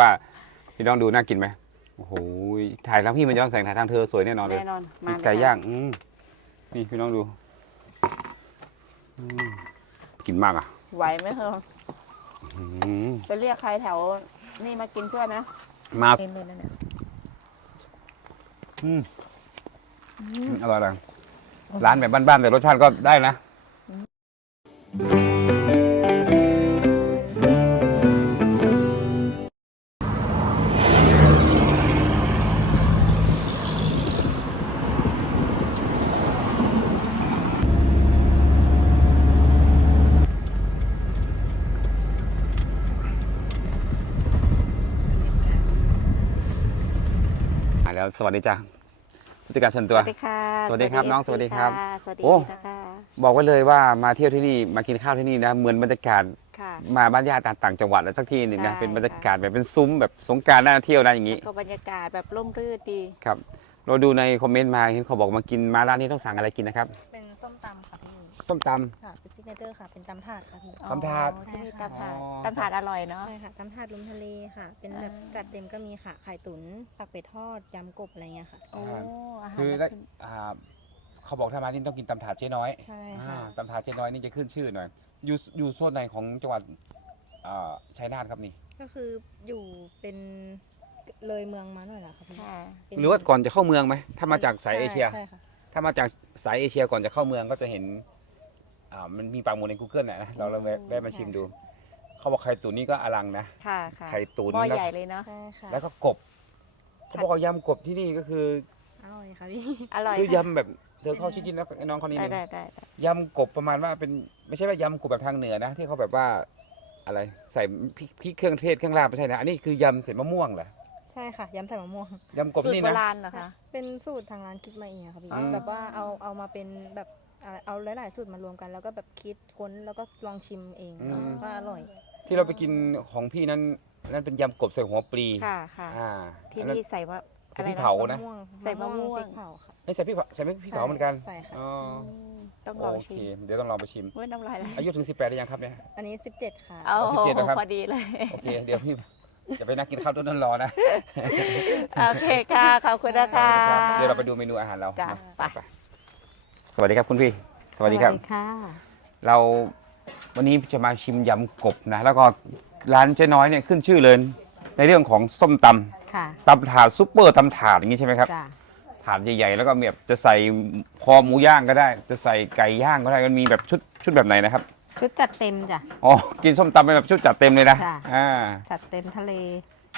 ว่าพี่น้องดูน่ากินไหมโอ้โหถ่ายทางพี่มันย้อนแสงถ่ายทางเธอสวยแน่นอนเลยแน่นอนมีมาเลยไก่ค่ะย่างอืมนี่พี่น้องดูอืมกินมากอะไหวไหมเธออืมไปเรียกใครแถว นี่มากินเพื่อนนะมากินเลยนะเนี่ยอืมอร่อยเลยร้านแบบบ้านๆแต่รสชาติก็ได้นะมา แล้วสวัสดีจ้าผู้จัดการส่วนสตัววัสดีค่ะสวัสดีครับน้องสวัสดีครับะสวัสดีโอ้ค่ะบอกไว้เลยว่ามาเที่ยวที่นี่มากินข้าวที่นี่นะเหมือนบรรยากาศค่ะ มาบ้านญาติต่างจังหวัดแล้วสักที่หนึ่งนะใช่ เป็นบรรยากาศแบบเป็นซุ้มแบบสงกรารน่าเที่ยวนะอย่างนี้ก็บรรยากาศแบบร่มรื่นดี ครับ เราดูในคอมเมนต์มาเห็นเขาบอกมากินมาร้านนี้ต้องสั่งอะไรกินนะครับ เป็นส้มตำค่ะพี่ ส้มต ค่ะเป็นซิกเนเจอร์ค่ะ เป็นตำถาดค่ะพี่ตำถาดอ๋อที่นี่ใช่ตำถาดอ๋อตำถาดอร่อยเนาะ ใช่ค่ะตำถาดลมทะเลค่ะ เป็นแบบอ่า จัดเต็มก็มีค่ะไข่ตุ๋นปักเป็ดทอดยำกบอะไรเงี้ยค่ะ โอ้อาหารำคือได้อ่าเขาบอกถ้ามาที่นี่ต้องกินตำถาดเจ๊น้อยใช่อ่าค่ะตำถาดเจ๊น้อยนี่จะขึ้นชื่อหน่อยอยู่อยู่โซนไหนของจังหวัดอ่าชัยนาทครับนี่ ก็คืออยู่เป็นเลยเมืองมาหน่อยละค่ะพี่ค่ะ เป็นหรือว่าก่อนจะเข้าเมืองไหมถ้ามาจากสายเอเชีย ใช่ค่ะถ้ามาจากสายเอเชียก่อนจะเข้าเมืองก็จะเห็น อ่ามันมีปักหมุดใน Google นะเราเราแวะแวะมาชิมดู เขาบอกไข่ตุ๋นนี่ก็อลังนะค่ะค่ะไข่ตุ๋นหม้อแล้วใหญ่เลยเนาะใช่ค่ะแล้วก็กบเขาบอกว่ายำกบที่นี่ก็คืออร่อยค่ะพี่ อร่อยคือค่ะยำแบบเธอเข้าชิ้นๆนะน้องเขานี่ได้นึงได้ได้ได้ยำกบประมาณว่าเป็นไม่ใช่ว่ายำกบแบบทางเหนือนะ ที่เขาแบบว่าอะไรใส่พริกพริกเครื่องเทศเครื่องลาบไม่ใช่นะอันนี้คือยำใส่มะม่วงเหรอใช่ค่ะยำใส่มะม่วงยำกบสูตที่รนี่โบนะ ราณเหรอคะ เป็นสูตรทางร้านคิดมาเองอะค่ะพี่อืมแบบว่าเอาเอามาเป็นแบบ อะไรเอาหลาย ๆ สูตรมารวมกัน แล้วก็แบบคิดค้นแล้วก็ลองชิมเองก็อร่อยที่เราไปกินของพี่นั้นนั่นเป็นยำกบใส่หัวปลีค่ะค่ะ อ่าที่อันนั้น นี่ใส่ว่าใส่อะไรพริกนะ เผา นะใส่มะม่วง พริกเผาค่ะไม่ใส่พริกเผาใส่พริกเผาเหมือนกันใส่ค่ะอ๋ออืมต้องลองโอชิเคมเดี๋ยวต้องลองไปชิม เว้ยน้ำลายไหลอายุถึง 18หรือยังครับเนี่ย อันนี้ 17 ค่ะ เอาสิบเจ็ดนะครับ พอดีเลย โอเค เดี๋ยวพี่จะไปนั่งกินข้าวต้นนั้นรอนะ โอเคค่ะ ขอบคุณนะคะ เดี๋ยวเราไปดูเมนูอาหารเราจ้ะมาไป สวัสดีครับคุณพี่ สวัสดีครับ ค่ะ เราวันนี้จะมาชิมยำกบนะ แล้วก็ร้านเจ๊น้อยเนี่ยขึ้นชื่อเลยในเรื่องของส้มตค่ะำตำถาดซุปเปอร์ตำถาดอย่างนี้ใช่ไหมครับ จ้ะถาดใหญ่ๆ แล้วก็แบบจะใส่คอหมูย่างก็ได้ จะใส่ไก่ย่างก็ได้ มันมีแบบชุดชุดแบบไหนนะครับ ชุดจัดเต็มจ้ะ อ๋อ กินส้มตำเป็นแบบชุดจัดเต็มเลยนะ ค่ะ อ่า จัดเต็มทะเล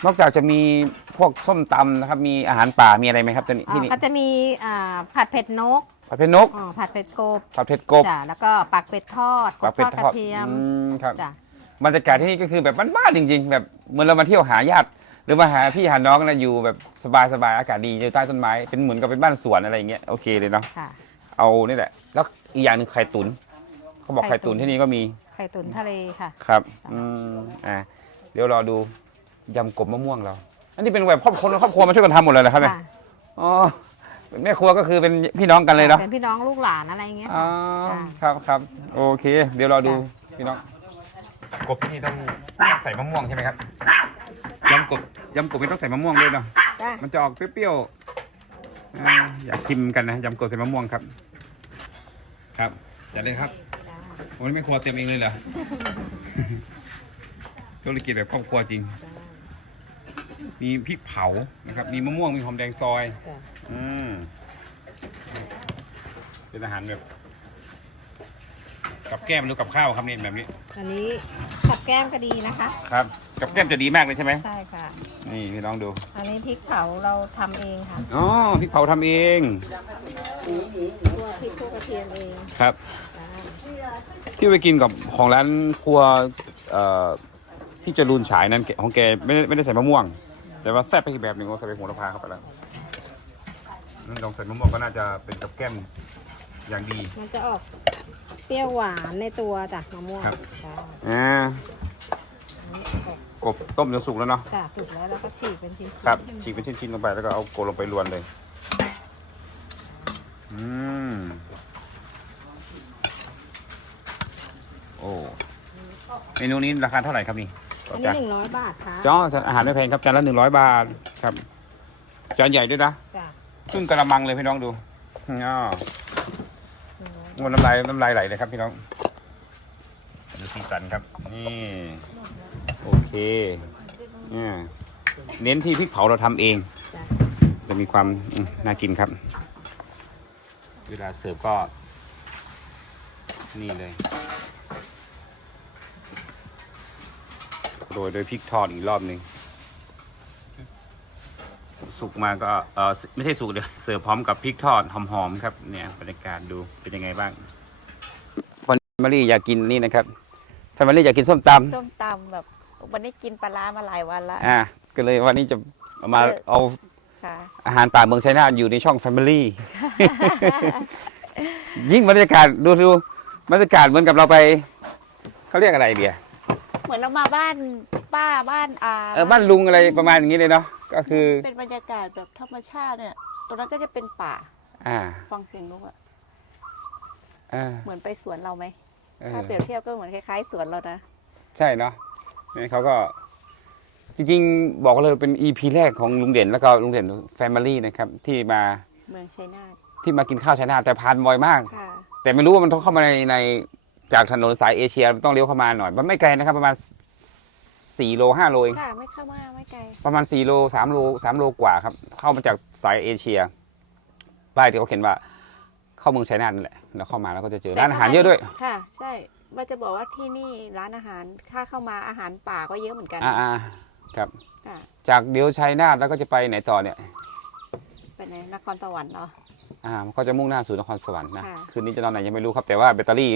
นอกจากจะมีพวกส้มตำนะครับ มีอาหารป่า มีอะไรไหมครับตัวนี้อ๋อที่นี่ก็จะมีอ่าผัดเผ็ดนก ผัดเผ็ดนกอ๋อผัดเผ็ดกบผัดเผ็ดกบจ้ะแล้วก็ปักเป็ดทอดกปลาบเป็ทดอดกทระอดเทียมอืมครับจ้ะบรรยากาศที่นี่ก็คือแบบบ้านๆจริง ๆ แบบเหมือนเรามาเที่ยวหาญาติหรือมาหาพี่หาน้องนะอยู่แบบสบายๆอากาศดีอยู่ใต้ต้นไม้เป็นเหมือนกับเป็นบ้านสวนอะไรอย่างเงี้ยโอเคเลยเนาะค่ะ เอานี่แหละแล้วอีกอย่างหนึ่งไข่ตุ๋นเขาบอกไข่ไข่ตุ๋ตุ๋นน ที่นี่ก็มีไข่ตุ๋นทะเลค่ะ ครับอืมอ่าเดี๋ยวรอดูยำกบมะม่วงเรา อันนี้เป็นแบบครอบครัวครอบครัวมาช่วยกันทำหมดเลยเหรอครับเนี่ยค่ะ อ๋อ แม่ครัวก็คือเป็นพี่น้องกันเลยเนาะเป็นพี่น้องลูกหลานอะไรอย่างเงี้ยอ๋อค่ะครับครับโอเค เดี๋ยวรอดูจ้ะพี่น้องกบที่นี่ต้องใส่มะม่วงใช่ไหมครับยำกบยำกบไม่ต้องใส่มะม่วงด้วยเนาะจ้ะมันจะออกเปรี้ยวๆอ่าอยากชิมกันนะยำกบใส่มะม่วงครับ ครับจัดเลยครับโอ้ยไม่ครัวเต็มเองเลยเหรอธุรกิจแบบครอบครัวจริง มีพริกเผานะครับ มีมะม่วง มีหอมแดงซอยจ้ะ อืมเป็นอาหารแบบ กับแก้มหรือกับข้าวครับนี่แบบนี้ อันนี้ผัดแก้มก็ดีนะคะ ครับ กับแก้มจะดีมากเลยใช่ไหมใช่ค่ะ นี่พี่น้องดู อันนี้พริกเผาเราทำเองค่ะอ๋อพริกเผาทำเอง ตัวพริกคั่วกระเทียมเองครับ จ้ะที่ไปกินกับของร้านครัวเอ่อพี่จรูนฉายนั้นแกของแกไม่ได้ไม่ได้ใส่มะม่วง แต่ว่าแซ่บไปอีกแบบหนึ่งเขาใส่ไปโหระพาเข้าไปแล้วนั่น ลองใส่มะม่วงก็น่าจะเป็นกับแก้มอย่างดี มันจะออกเปรี้ยวหวานในตัวจ้ะมะม่วงครับ จ้ะอ่ากบต้มจนสุกแล้วเนาะจ้ะถูกแล้วแล้วก็ฉีกเป็นชิ้นๆครับฉีกเป็นชิ้นๆลงไปแล้วก็เอาโกลงไปรวนเลยอืมโอ้เมนูนี้ราคาเท่าไหร่ครับนี่อันนี้หนึ่งร้อยบาทค่ะจ้ออาหารไม่แพงครับจานละหนึ่งร้อยบาทครับจานใหญ่ด้วยนะ จ้ะ ครึ่งกระมังเลยพี่น้องดูอ๋อโอ้น้ำลายน้ำลายไหลเลยครับพี่น้องดูสีสันครับ นี่ โอเคเนี่ยเน้นที่พริกเผาเราทำเอง จะมีความอืมน่ากินครับ เวลาเสิร์ฟก็ นี่เลยโรยด้วยพริกทอดอีกรอบหนึ่ง สุกมาก็เออไม่ใช่สุกเดี๋ยวเสิร์ฟพร้อมกับพริกทอดหอมๆครับเนี่ยบรรยากาศดูเป็นยังไงบ้างวันนี้มารีอยากกินนี่นะครับแฟมิลี่อยากกินส้มตำส้มตำแบบวันนี้กินปลาร้ามาหลายวันละอ่าก็เลยวันนี้จะเอามาเออเอาค่ะอาหารป่าเมืองชัยนาทอยู่ในช่อง Family ยิ่งบรรยากาศดูดูบรรยากาศเหมือนกับเราไปเขาเรียกอะไรเดียเห มือนเรามาบ้านป้าบ้านอาเออบ้านลุงอะไรประมาณอย่างนี้เลยเนาะก็คือเป็นบรรยากาศแบบธรรมชาติเนี่ยตรงนั้นก็จะเป็นป่า อ่าฟังเสียงนกอะอ่าเหมือนไปสวนเราไหมเออถ้าเปรียบเทียบก็เหมือนคล้ายๆสวนเรานะใช่เนาะนี่เขาก็ จริงๆ บอกเลยเป็น EP แรกของลุงเด่นแล้วก็ลุงเด่น Family นะครับ ที่มาเมืองชัยนาทที่มากินข้าวชัยนาทแต่ผ่านบ่อยมาก ค่ะ แต่ไม่รู้ว่ามันต้องเข้ามาในใน จากถนนสายเอเชียมันต้องเลี้ยวเข้ามาหน่อย มันไม่ไกลนะครับ ประมาณสี่โลห้าโลเองค่ะไม่เข้ามาไม่ไกลประมาณสี่โลสามโลสามโลกว่าครับ เข้ามาจากสายเอเชียป้ายที่เขาเขียนว่าเข้าเมืองชัยนาทนั่นแหละแล้วเข้ามาแล้วก็จะเจอร้านอาหารเยอะด้วย ค่ะ ใช่ว่าจะบอกว่าที่นี่ร้านอาหารถ้าเข้ามาอาหารป่าก็เยอะเหมือนกันอ่าอ่าครับค่ะจากเดียวชัยนาทแล้วก็จะไปไหนต่อเนี่ยไปไหนนครสวรรค์เนาะอ่ามันก็จะมุ่งหน้าสู่นครสวรรค์นะค่ะคืนนี้จะนอนไหนยังไม่รู้ครับแต่ว่าแบตเตอรี่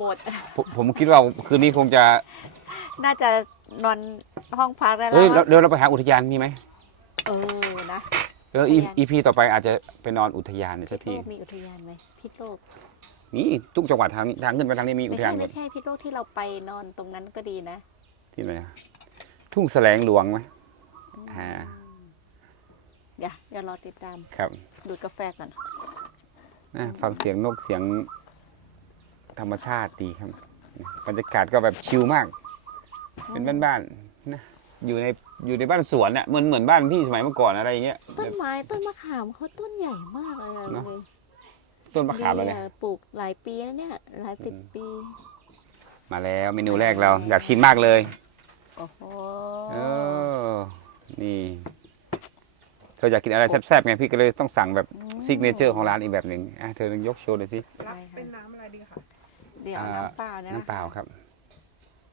หมด ผมผมคิดว่าคืนนี้คงจะน่าจะนอนห้องพักได้แล้เฮ้ยวเดี๋ยวเราไปหาอุทยานมีไหมเออนะเอออุทยานอีพีต่อไปอาจจะไปนอนอุทยานเนี่ยสักพิทีษโลกมีอุทยานไหมพิษโลกนี่ทุกจังหวัดทางนี้ทางขึ้นไปทางนี้มีอุไม่ทใช่ยานหมไม่ดใช่พิษโลกที่เราไปนอนตรงนั้นก็ดีนะที่ไหนอะทุ่งแสลงหลวงไหมอ่าเดี๋ยวเดี๋ยวรอติดตามครับ ดูดกาแฟก่อน อะฟังเสียงนกเสียง ธรรมชาติดีครับบรรยากาศก็แบบชิลมาก เป็นบ้านๆนะอยู่ในอยู่ในบ้านสวนเนี่ยเหมือนเหมือนบ้านพี่สมัยเมื่อก่อนอะไรอย่างเงี้ยต้นไม้ต้นมะขามเขาต้นใหญ่มากเลยอะเนอะเลยต้นมะขามแล้วเนี่ยดีอะปลูกหลายปีแล้วเนี่ยหลายสิบปี มาแล้วเมนูแรกเราอยากชิมมากเลยโอ้โหเออนี่เธออยากกินอะไรแซ่บๆไงพี่ก็เลยต้องสั่งแบบซิกเนเจอร์ของร้านอีกแบบหนึ่งอะเธอลองยกโชว์หน่อยสิ รับเป็นน้ ดี๋ยวอ่าน้ำเปล่าเนี่ยน้ำเปล่าครับ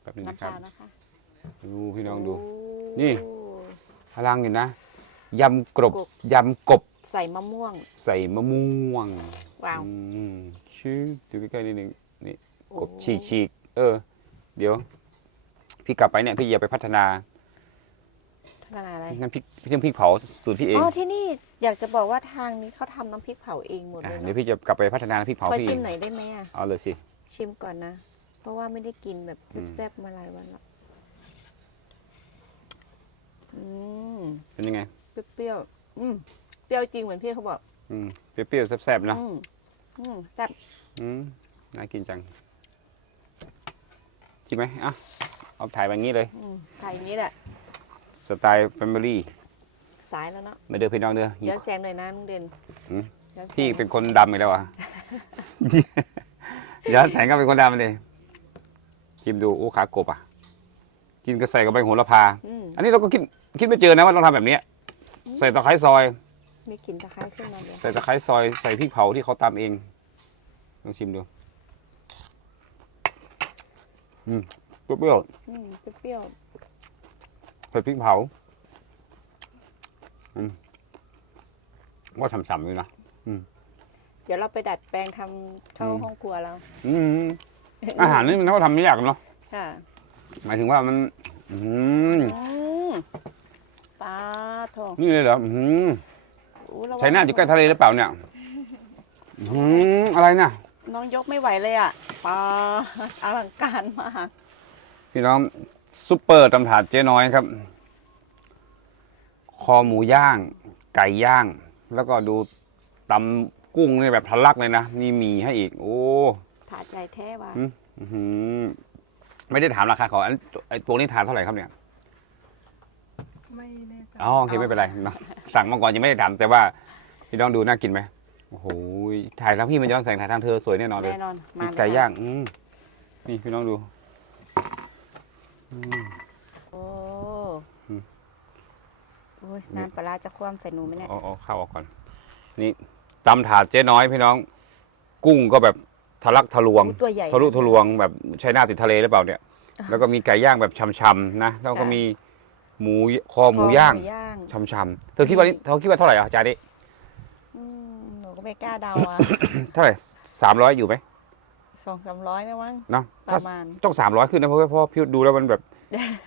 แบบนึงน้ำนะเปครับล่านะคะดูพี่น้องดูโนี่พลังอยู่นะยำกรบกบยำกบ ใส่มะม่วง ใส่มะม่วงว้าวอืมชื่อดูใกล้ๆนิดนึงนี่โอ้กบฉีกฉีกๆเออ เดี๋ยว พี่กลับไปเนี่ยพี่อย่าไปพัฒนาทำอะไรงั้นพริกพี่ทำพริกเผาสูตรพี่เองอ๋อที่นี่อยากจะบอกว่าทางนี้เขาทำน้ำพริกเผาเองหมดอะเลยเดี๋ยวเนาะพี่จะกลับไปพัฒนาพริกเผาขอพี่ชิมหน่อยได้ไหมอะเอาเลยสิ ชิมก่อนนะ เพราะว่าไม่ได้กินแบบอืมแซ่บๆมาหลายวันแล้วอืมเป็นยังไง เปรี้ยวๆอืมเปรี้ยวจริงเหมือนพี่เขาบอก อืมเปรี้ยวๆแซ่บๆนะอืมอืมแซ่บอืมน่ากินจังกินไหมอะเอาถ่ายแบบนี้เลย อืมถ่ายอย่างนี้แหละ สไตล์แฟมิลี่สายแล้วเนาะไม่เด้อพี่น้องเด้อ ย้อนแสงหน่อยนะลุงเด่นอืม ย้อนแสงพี่เป็นคนดำอีกแล้วอะ ย้อนแสงก็เป็นคนดำเลยชิมดูโอ้ขากบอะ กินก็ใส่กับใบโหระพา อืมอันนี้เราก็คิดคิดไม่เจอนะว่าต้องทำแบบเนี้ยใส่ตะไคร้ซอย มีกลิ่นตะไคร้ขึ้นมาเลยใส่ตะไคร้ซอยใส่พริกเผาที่เขาตำเองลองชิมดู อืมเปรี้ยวอืมเปรี้ยวๆใส่พริกเผา อืมว่าฉ่ำๆอยู่นะๆ เดี๋ยวเราไปดัดแปลงทำเข้าอืม ห้องครัวเราอืมอาหารนี่มันเขาทำไม่ยากเนาะค่ะหมายถึงว่ามัน อืมอืมปลาโถนี่เลยเหรออืมอู้ระวังใช้หน้าอยู่ใกล้ทะเลหรือเปล่าเนี่ยอืมอะไรน่ะ น้องยกไม่ไหวเลยอะปลาอลังการมากพี่น้องซุปเปอร์ตำถาดเจ๊น้อยครับ คอหมูย่าง ไก่ย่าง แล้วก็ดูตำ กุ้งนี่แบบทะลักเลยนะนี่มีให้อีก โอ้ถาดใหญ่แท้ว่ะอืมอื้อหือไม่ได้ถามราคาเขาอันไอ้ตัวนี้ทานเท่าไหร่ครับเนี่ยไม่แน่ใจอ๋อโอเคไม่เป็นไรเนอะสั่งมาก่อนยังไม่ได้ถามแต่ว่าพี่น้องดูน่ากินไหมโอ้โหถ่ายทางพี่มันย้อนแสงถ่ายทางเธอสวยแน่นอนเลย แน่นอนมีเลไก่ค่ะย่างอืมนี่พี่น้องดูอืม โอ้อืม โอ้ยน้ำปลาร้าจะคว่ำใส่หนูไหมเนี่ย เอาเอาข้าวออกก่อน นี่ ตำถาดเจ๊น้อยพี่น้อง กุ้งก็แบบทะลักทะลวงอุ๊ยตัวใหญ่ ทะลุทะลวงแบบใช้หน้าติดทะเลหรือเปล่าเนี่ย แล้วก็มีไก่ย่างแบบช่ำๆนะแล้วก็ค่ะ มีหมูคอหมูย่างหมูย่างช่ำๆเธอคิดว่านี่เธอคิดว่าเท่าไหร่อะจานนี้อืมหนูก็ไม่กล้าเดาอะ เท่าไหร่สามร้อยอยู่ไหมสองสามร้อยนะมั้งเนาะปถ้า ระมาณ ต้องสามร้อยขึ้นนะเพราะว่าเพราะว่าพี่ดูแล้วมันแบบ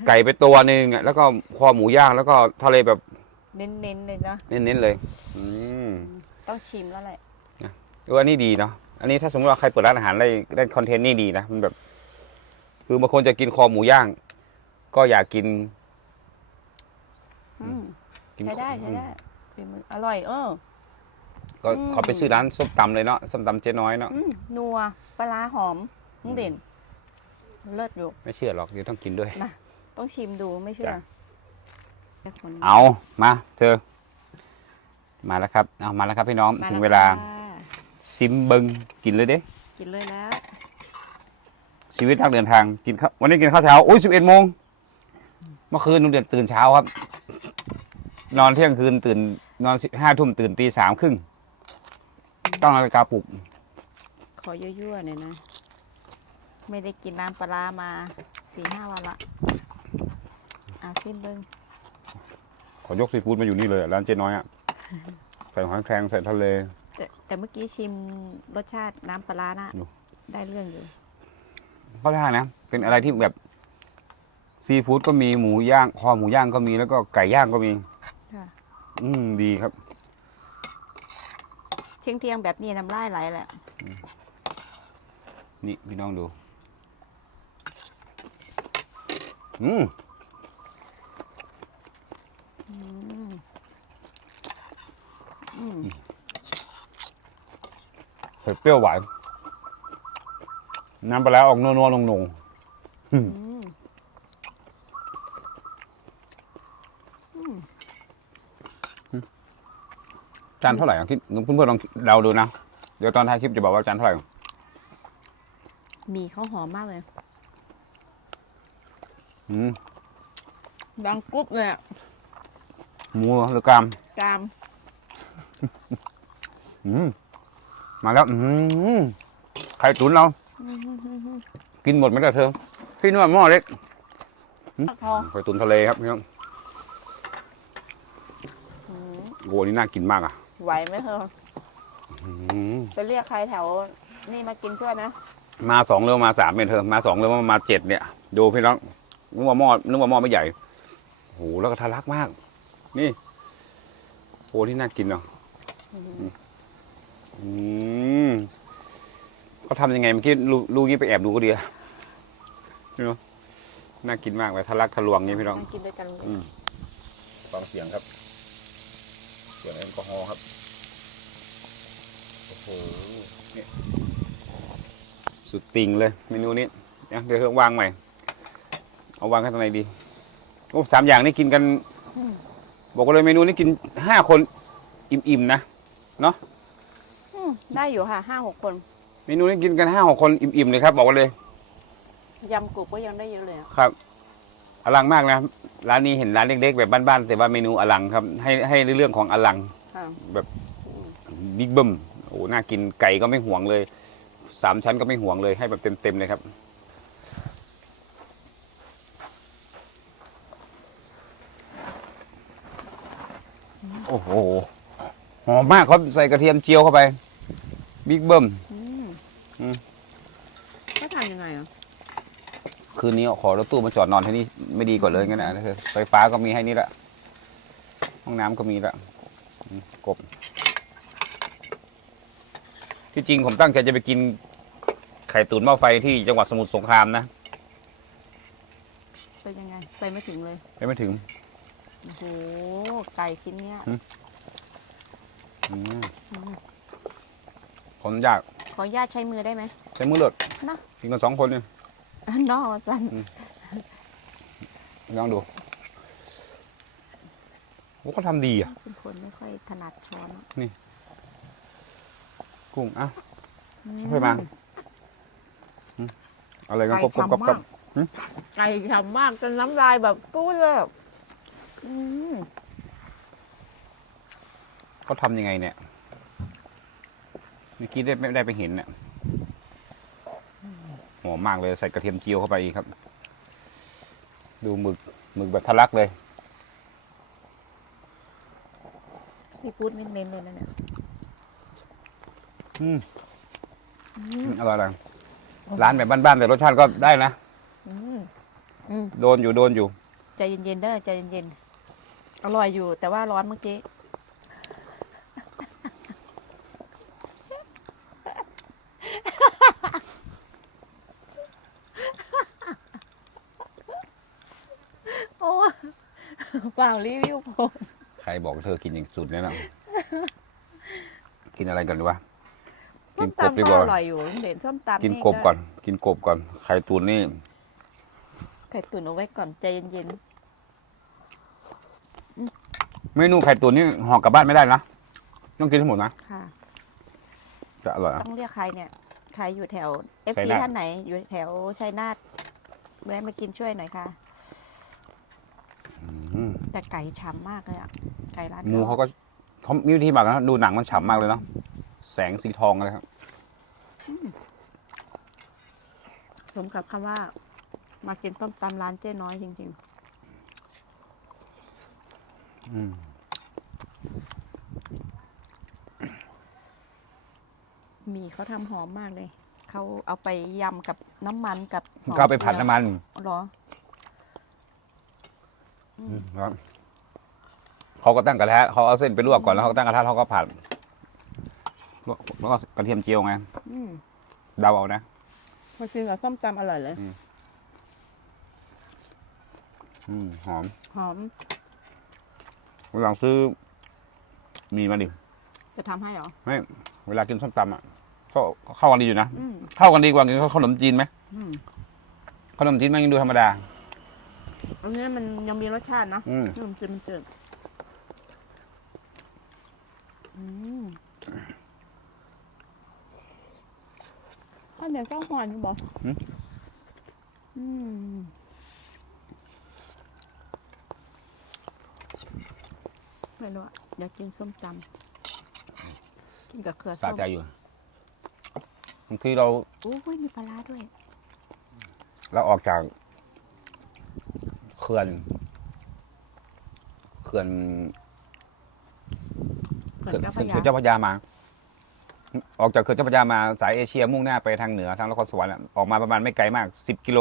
ไก่ไปตัวหนึ่งอะแล้วก็คอหมูย่างแล้วก็ทะเลแบบเน้นๆเลยนะเน้นๆเลย อืม ต้องชิมแล้วแหละเอออันนี้ดีเนาะอันนี้ถ้าสมมติว่าใครเปิดร้านอาหารได้ได้คอนเทนต์นี่ดีนะมันแบบ คือบางคนจะกินคอหมูย่าง ก็อยากกินอืมกินใช้ได้ใช้ได้ฝีมืออร่อย เออ ก็อืมขอไปซื้อร้านส้มตำเลยเนาะส้มตำเจ๊น้อยเนาะอืมนัวปลาร้าหอมน้องเด่น เลิศอยู่ไม่เชื่อหรอกเดี๋ยวต้องกินด้วยต้องชิมดูไม่เชื่อจ้ะแค่คนเอามา เธอ มาแล้วครับเอามาแล้วครับพี่น้องมถึงแเวลาค่ะซิมเบิงกินเลยเด้กินเลยแล้ว ชีวิตนักเดินทางกินข้าววันนี้กินข้าวเช้าอุ้ยสิบเอ็ดโมงเมื่อคืนนุ่งเดือนตื่นเช้าครับ นอนเที่ยงคืนตื่น นอนห้าทุ่มตื่นตีสามครึ่งต้องนาฬิกาปลุก ขอยั่วๆหน่อยนะ ไม่ได้กินน้ำปลาร้ามาสี่ห้าวันละอาซิมเบิ้งขอยกซีฟู้ดมาอยู่นี่เลยอะร้านเจ๊น้อยอะ ใส่หอยแครงใส่ทะเล แต่แต่เมื่อกี้ชิมรสชาติน้ำปลาร้านะดู ได้เรื่องอยู่ ก็ได้นะ เป็นอะไรที่แบบซีฟู้ดก็มีหมูย่างคอหมูย่างก็มีแล้วก็ไก่ย่างก็มี ค่ะ อืมดีครับ เที่ยงเที่ยงๆแบบนี้น้ำลายไหลแหละนี่พี่น้องดู อืม อืมอืม เผ็ดเปรี้ยวหวานน้ำปลาร้าออกนัวๆนงๆอืมจานเท่าไหร่อะคิดเพื่อนๆลองเดาดูนะ เดี๋ยวตอนท้ายคลิปจะบอกว่าจานเท่าไหร่หมีเขาหอมมากเลยอืมดังกรุ๊บเลยอะหมูหรือกรามกรามอื มมาแล้วอืมไข่ตุ๋นเรา กินหมดไหมล่ะเธอพี่นวดหม้อเล็กพอไข่ตุ๋นทะเลครับพี่น้องอืมโอ้โหนี่น่ากินมากอะ ไหวไหมเธออืมจะเรียกใครแถว นี่มากินเพื่อนนะ มาสองเรือมาสามเป็นเธอมาสองเรือมาเจ็ดเนี่ย ดูพี่น้องนึกว่าหม้อนึกว่าหม้อไม่ใหญ่โอ้โหแล้วก็ทะลักมาก นี่โอ้ที่น่ากินเนาะ อืมเขาทำยังไงเมื่อกี้ลูลูกนี้ไปแอบดูก็ดีอะนี่เนาะน่ากินมากเลยทะลักทะลวงนี่พี่น้องมากินด้วยกันเลยอืมฟังเสียงครับ เสียงแอลกอฮอล์ครับโอ้โหเนี่ยสุดติ่งเลยเมนูนี้เดี๋ยวเดี๋ยวเธอวางใหม่ เอาวางกันตรงไหนดีโอ้สามอย่างนี่กินกัน บอกกันเลยเมนูนี้กินห้าคนอิ่มๆนะ อืมได้อยู่ค่ะห้าหกคนเมนูนี้กินกันห้าหกคนอิ่มๆเลยครับ บอกกันเลยยำกรุบก็ยังได้เยอะเลยอะครับ อลังมากนะร้านนี้เห็นร้านเล็กๆแบบบ้านๆแต่ว่าเมนูอลังครับ ให้ให้เรื่องของอลังค่ะบิ๊กเบิ้มโอ้น่ากินไก่ก็ไม่ห่วงเลยสามชั้นก็ไม่ห่วงเลยให้แบบเต็มๆเลยครับ โอ้โหห อมมากครับใส่กระเทียมเจียวเข้าไป บิ๊กเบิ้ม อืมอืม ก็ทานยังไงอะคืนนี้ขอรถตู้มาจอดนอนที่นี่ไม่ดีกว่าเลยงั้นนะคือไฟฟ้าก็มีให้นี่ละห้องน้ำก็มีละอืมกบ ที่จริงผมตั้งใจจะไปกินไข่ตุ๋นหม้อไฟที่จังหวัดสมุทรสงครามนะเป็นยังไง ไปไม่ถึงเลย ไปไม่ถึง โอ้โห ไก่ชิ้นเนี้ยอื มอืมอืมผมอยากขออนุญาตใช้มือได้ไหม ใช้มือเลือดนะ กินกันสองคนเนี่ยนอกสั้นลองดูโอ้เขาทำดีอะเป็นคนไม่ค่อยถนัดช้อนกุ้งอะอืค่อยมาอืมเอะไรกันกรอบกรอบกรอบกรอบไก่ฉ่ำมากจนน้ำลายแบบปู้เลยอะอืม เขาทำยังไงเนี่ยเมื่อกี้ได้ไม่ได้ไปเห็นเนี่ยหอมมากเลยใส่กระเทียมเจียวเข้าไปอีกครับ ดูหมึกหมึกแบบทะลักเลยซีฟู้ดเน้นๆเลยนะเนี่ยอืมอือืมมอร่อยเลยร้านแบบบ้านๆแต่รสชาติก็ได้นะอืมอืมโดนอยู่โดนอยู่ ใจเย็นๆเด้อใจเย็นๆอร่อยอยู่แต่ว่าร้อนเมื่อกี้ เปล่ารีวิวผมใครบอกเธอกินอย่างสุดเนี่ยนะกินอะไรกันดีวะ กิส้นมกบตำดีก็กว่า อร่อยอยู่เด่นส้มตำกินกบก่อน กินกบก่อน ไข่ตุนนี่ ไข่ตุ๋นเอาไว้ก่อนใจเย็นเมนูไข่ตุนนี่ห่อกลับบ้านไม่ได้นะ ต้องกินให้หมดนะ ๆค่ะ จะอร่อยอะต้องเรียกใครเนี่ย ใครอยู่แถวเอฟชัยซีนาท ท่านไหน อยู่แถวชัยนาทแวะมากินช่วยหน่อยค่ะอืม แต่ไก่ฉ่ำมากเลยอะไก่ร้านหมูเขาก็เขามีวิธีหมักนะดูหนังมันฉ่ำมากเลยเนาะแสงสีทองเลยครับสมกับคำว่า มากินต้มตำร้านเจ๊น้อยจริงอืมๆหมีเขาทำหอมมากเลย เขาเอาไปยำกับน้ำมันกับหอมก็เอาไปผัดน้ำมันเหรออืม ครับเขาก็ตั้งกระทะเขาเอาเส้นไปลวกก่อนแล้วเขาก็ตั้งกระทะเขาก็ผัดลวกแล้วก็กระเทียมเจียวไงอืมเดาเอานะ มากินกับส้มตำอร่อยเลย อืมหอมหอมวันหลังซื้อ มีมาดิจะทำให้เหรอ ไม่เวลากินส้มตำอะก็เข้ากันดีอยู่นะอืม เข้ากันดีกว่ากินขนมจีนไหมอืม ขนมจีนมันยังดูธรรมดา อันนี้มันยังมีรสชาติเนอะอืมขนมจีนมันจืดอืมข้าวเหนียวเจ้าหวานอยู่บอกอืมอืมไม่รู้อะอยากกินส้มตำกินกับเขือสะส้มใจอยู่บางทีเรา โอ้ยมีปลาร้าด้วย เราออกจากเขื่อนเขื่อนเขือนเจ้าพระยาเขื่อนเจ้าพระยามา ออกจากเขื่อนเจ้าพระยามาสายเอเชียมุ่งหน้าไปทางเหนือทางนครสวรรค์อะออกมาประมาณไม่ไกลมากสิบกิโล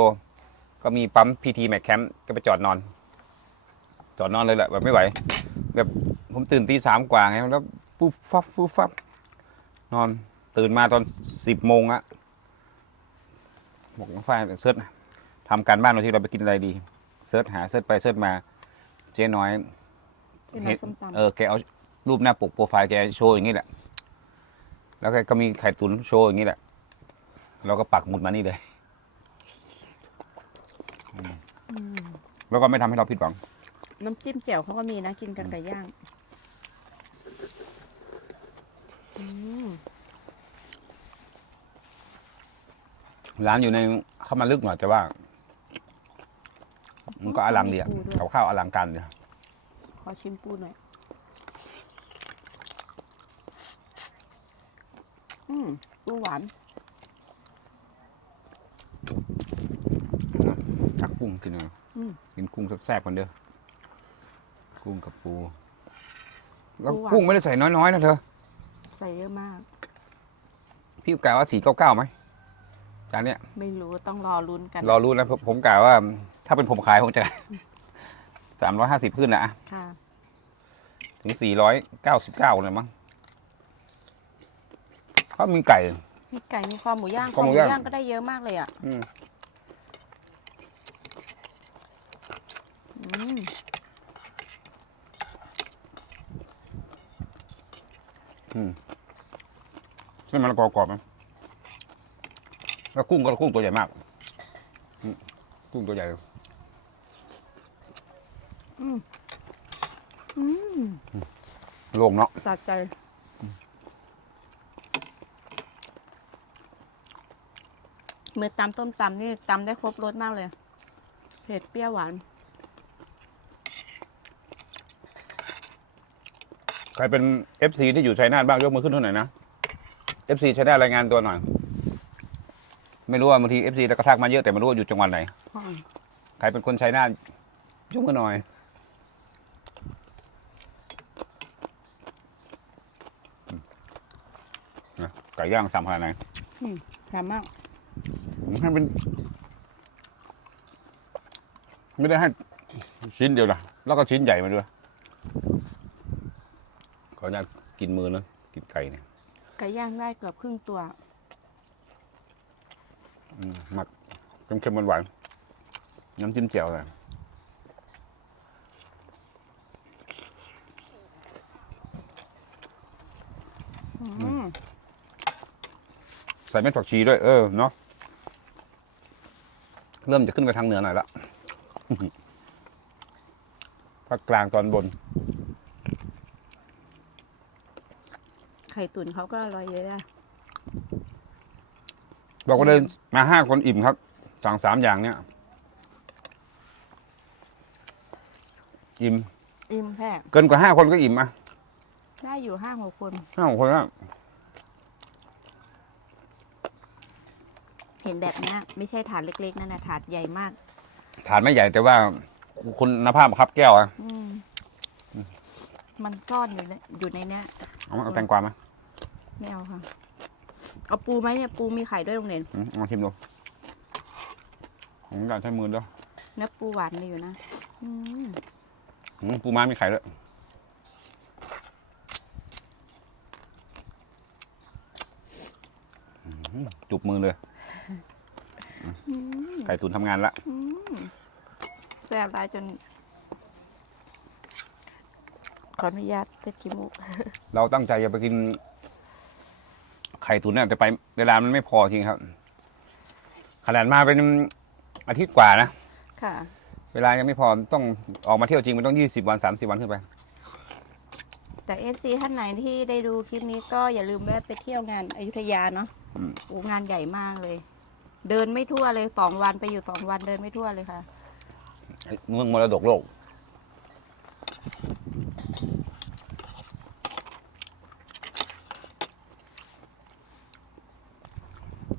ก็มีปั๊มพีทีแมคแคมป์ก็ไปจอดนอน จอดนอนเลยแหละแบบไม่ไหว แบบผมตื่นตีสามกว่าไงแล้วฟุบฟับฟุบฟับนอนตื่นมาตอนสิบโมงอะบอกน้องฝ้ายเซิร์ชทำการบ้านเราที่เราไปกินอะไรดี เซิร์ชหาเซิร์ชไปเซิร์ชมา เจ๊น้อยเป็นน้ำส้มตำเออแกเอารูปหน้าปกโปรไฟล์แกโชว์อย่างนี้แหละ แล้วแกก็มีไข่ตุ๋นโชว์อย่างนี้แหละเราก็ปักหมุดมานี่เลยอืมแล้วก็ไม่ทำให้เราผิดหวัง น้ำจิ้มแจ่วเขาก็มีนะ กินกันไก่ย่างอืมร้านอยู่ในเข้ามาลึกหน่อยแต่ว่า มันก็อลังดีอะมีปูด้วยกับข้าวอลังการดีขอชิมปูหน่อย อืมปูหวานตักกุ้งกินเลยอืมกินกุ้งแซ่บๆกันเด้อ กุ้งกับปู แล้วปูหวาน กุ้งไม่ได้ใส่น้อยๆนะเธอ ใส่เยอะมาก พี่กล่าวว่าสี่เก้าเก้าไหมจานเนี้ย ไม่รู้ต้องรอลุ้นกัน รอรู้นะผมผมกล่าวว่า ถ้าเป็นผมขายผมจะสามร้อยห้าสิบขึ้นนะค่ะ ถึงสี่ร้อยเก้าสิบเก้าเลยมั้งเพราะมีไก่ มีไก่มีความหมูย่างคอหมูย่างย่าง ก็ได้เยอะมากเลยอะอืมอืมเส้นมะละกอกรอบไหมแล้วกุ้งก็กุ้งตัวใหญ่มากกุ้งตัวใหญ่ อืมอืม โล่งเนาะสะใจมือตำต้มตำนี่ตำได้ครบรสมากเลย เผ็ดเปรี้ยวหวาน ใครเป็น FC ที่อยู่ชัยนาทบ้างยกมือขึ้นเท่าไหร่อยนะ FC ชัยนาทรายงานตัวหน่อย ไม่รู้ว่าบางที FC แล้วก็ทักมาเยอะแต่ไม่รู้ว่าอยู่จังหวัดไหน ใครเป็นคนชัยนาทยกมือหน่อย นะ ไก่ย่างสามขนาดไหนแซ่บมากให้เป็น ไม่ได้ให้ชิ้นเดียวนะแล้วก็ชิ้นใหญ่มาด้วยขออนุญาตกินมือนะกินไก่เนี่ยไก่ย่างได้เกือบครึ่งตัวอืมหมักเค็มๆหวานๆน้ำจิ้มแจ่วเลย อืม ใส่เม็ดผักชีด้วยเออเนาะเริ่มจะขึ้นไปทางเหนือหน่อยละภาคกลางตอนบน ไข่ตุ๋นเขาก็อร่อยเยอะอะบอกว่าเดินมาห้าคนอิ่มครับสั่งสามอย่างเนี่ยอิ่มอิ่มแพ้เกินกว่าห้าคนก็อิ่มอะได้อยู่ห้าหกคนห้าหกคนแล้ว เห็นแบบเนี้ยไม่ใช่ถาดเล็ก ๆ นั่นนะถาดใหญ่มาก ฐานไม่ใหญ่แต่ว่าคุณภาพครับแก้วอะอืมมันซ่อนอยู่ในอยู่ในเนี้ยเอามาเอาแตงกวามาไม่เอาค่ะ เอาปูไหมเนี่ยปูมีไข่ด้วยโรงเรียนอืมเอามาชิมดูผมอยากใช้มือด้วยเนื้อปูหวานเลยอยู่นะอืมอืมปูม้ามีไข่ด้วยอืม จุบมือเลยอืมไก่ตุ๋นทำงานละอืมแซ่บได้จน ขออนุญาตเตะชิมุกเราตั้งใจจะไปกิน ไข่ตุ๋นเนี่ยแต่ไปเวลามันไม่พอจริงครับ ขนาดมาเป็นอาทิตย์กว่านะ ค่ะ เวลายังไม่พอต้องออกมาเที่ยวจริงมันต้องยี่สิบวันสามสิบวันขึ้นไปแต่เอฟซีท่านไหนที่ได้ดูคลิปนี้ก็อย่าลืมแวะไปเที่ยวงานอยุธยาเนาะอืม โอ้งานใหญ่มากเลย เดินไม่ทั่วเลยสองวันไปอยู่สองวันเดินไม่ทั่วเลยค่ะเมืองมรดกโลก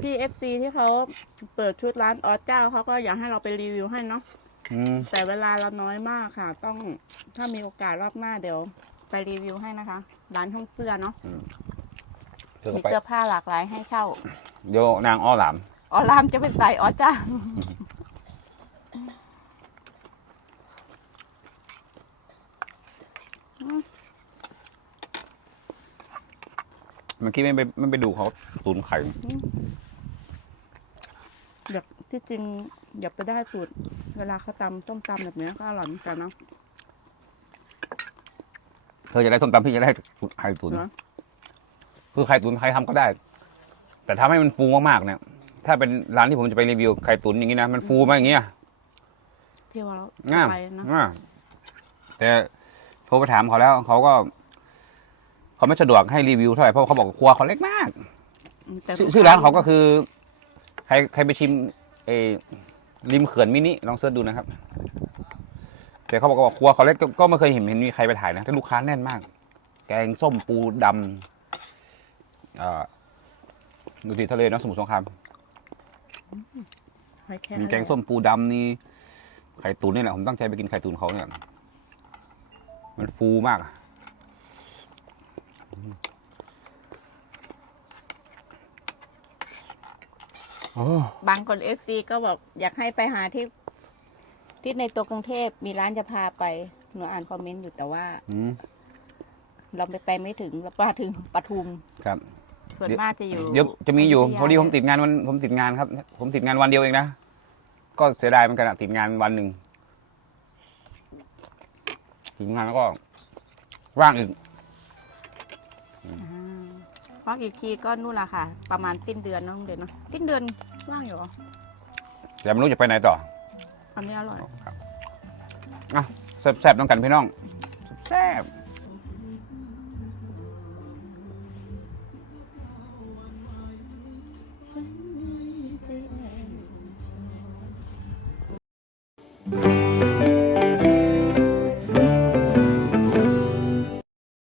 พี่เอฟซีที่เขาเปิดชุดร้านออเจ้าเขาก็อยากให้เราไปรีวิวให้เนาะอืมแต่เวลาเราน้อยมากค่ะ ต้องถ้ามีโอกาสรอบหน้าเดี๋ยว ไปรีวิวให้นะคะ ร้านห้องเสื้อเนาะเธอมีก็ไป เสื้อผ้าหลากหลายให้เช่าเดี๋ยวนางอ้อหลาม ออรามจะเป็นสายออจ้าเมื่อกี้ไม่ไปไม่ไปดูเขาตุ๋นไข่ อยากที่จริงอยากไปได้สูตร เวลาเขาตำต้มตำแบบเนี้ยก็อร่อยเหมือนกันเนาะ เธอจะได้ส้มตำพี่จะได้ไข่ตุ๋นเหรอ คือไข่ตุ๋นใครทำก็ได้ แต่ทำให้มันฟูมากๆเนี่ยถ้าเป็นร้านที่ผมจะไปรีวิวไข่ตุ๋นอย่างนี้นะมันฟูมาอย่างเงี้ยที่ว่าเราง่ามไปเนาะง่าแต่โทรไปถามเขาแล้วเขาก็เขาไม่สะดวกให้รีวิวเท่าไหร่เพราะเขาบอกครัวเขาเล็กมากอืมแต่ชื่อชื่อร้านเขาก็คือ ใครใครไปชิมเออริมเขื่อนมินิลองเสิร์ชดูนะครับ แต่เขาบอกว่าครัวเขาเล็กก็ก็ไม่เคยเห็นเห็นมีใครไปถ่ายนะแต่ลูกค้าแน่นมาก แกงส้มปูดำ อ่าดูสิทะเลเนอะสมุทรสงคราม หอยแครงมีแกงส้มปูดำนี่ไข่ตุ๋นนี่แหละผมตั้งใจไปกินไข่ตุ๋นเขาเนี่ย มันฟูมากอะโอ้บางคนเอฟซีก็บอกอยากให้ไปหาที่ ที่ในตัวกรุงเทพมีร้านจะพาไปหนูอ่านคอมเมนต์อยู่แต่ว่า อืมเราไปไปไม่ถึงเราไปถึงปทุม ครับ ส่วนมากจะอยู่เดี๋ยวจะมีอยู่พัทาพอดีผมติดงานวันผมติดงานครับ ผมติดงานวันเดียวเองนะ ก็เสียดายเหมือนกันอะติดงานวันหนึ่งถึงงานแล้วก็ว่างอีกอ่าเพราะอีกทีก็นู่นละค่ะ ประมาณสิ้นเดือนเน้องเดือนเนาะสิ้นเดือนว่างอยู่เหรอแต่ไม่รู้จะไปไหนต่ออันนี้อร่อยครับอะแซ่บๆน้องกันพี่น้องแซ่บๆ